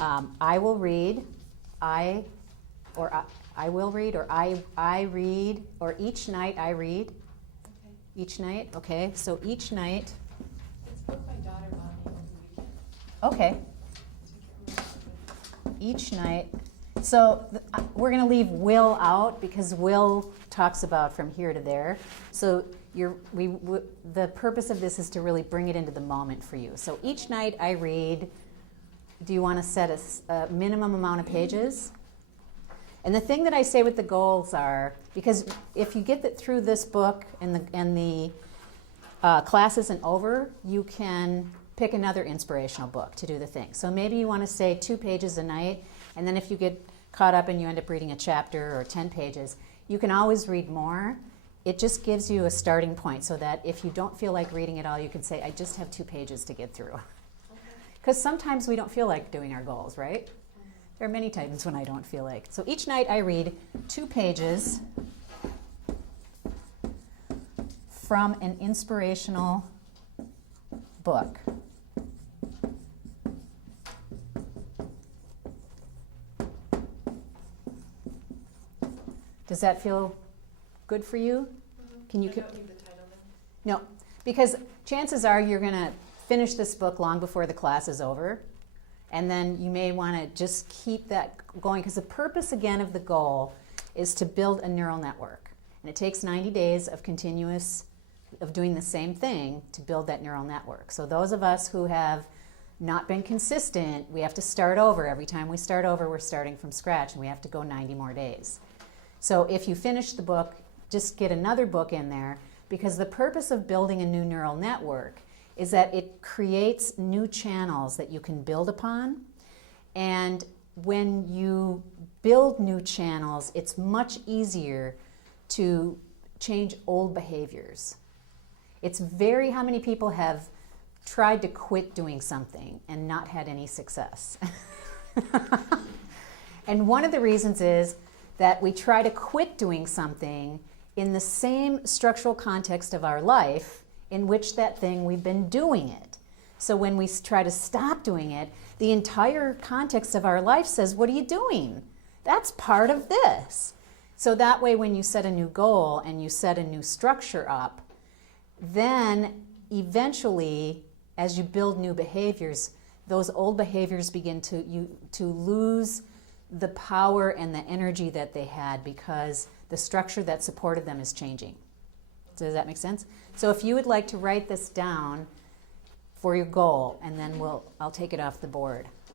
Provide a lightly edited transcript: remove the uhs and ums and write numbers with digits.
I will read, I will read, or I read, or each night I read. Okay. Each night, okay? So each night, It's both my daughter bought me over the weekend. okay. So I can't remember. Each night. So we're going to leave will out because will talks about from here to there. So the purpose of this is to really bring it into the moment for you. So each night I read. Do you want to set a minimum amount of pages? And the thing that I say with the goals are, because if you get through this book and the class isn't over, you can pick another inspirational book to do the thing. So maybe you want to say 2 pages a night, and then if you get caught up and you end up reading a chapter or 10 pages, you can always read more. It just gives you a starting point so that if you don't feel like reading it all, you can say, I just have 2 pages to get through. Because sometimes we don't feel like doing our goals, right? There are many times when I don't feel like. So each night I read 2 pages from an inspirational book. Does that feel good for you? Can you? I don't need the title then. No, because chances are you're going to finish this book long before the class is over, and then you may want to just keep that going, because the purpose again of the goal is to build a neural network, and it takes 90 days of doing the same thing to build that neural network. So those of us who have not been consistent, we have to start over. Every time we start over, we're starting from scratch, and we have to go 90 more days. So if you finish the book, just get another book in there, because the purpose of building a new neural network is that it creates new channels that you can build upon. And when you build new channels, it's much easier to change old behaviors. How many people have tried to quit doing something and not had any success? And one of the reasons is that we try to quit doing something in the same structural context of our life in which that thing we've been doing it. So when we try to stop doing it, the entire context of our life says, what are you doing? That's part of this. So that way when you set a new goal and you set a new structure up, then eventually as you build new behaviors, those old behaviors begin to lose the power and the energy that they had, because the structure that supported them is changing. Does that make sense? So if you would like to write this down for your goal, and then I'll take it off the board.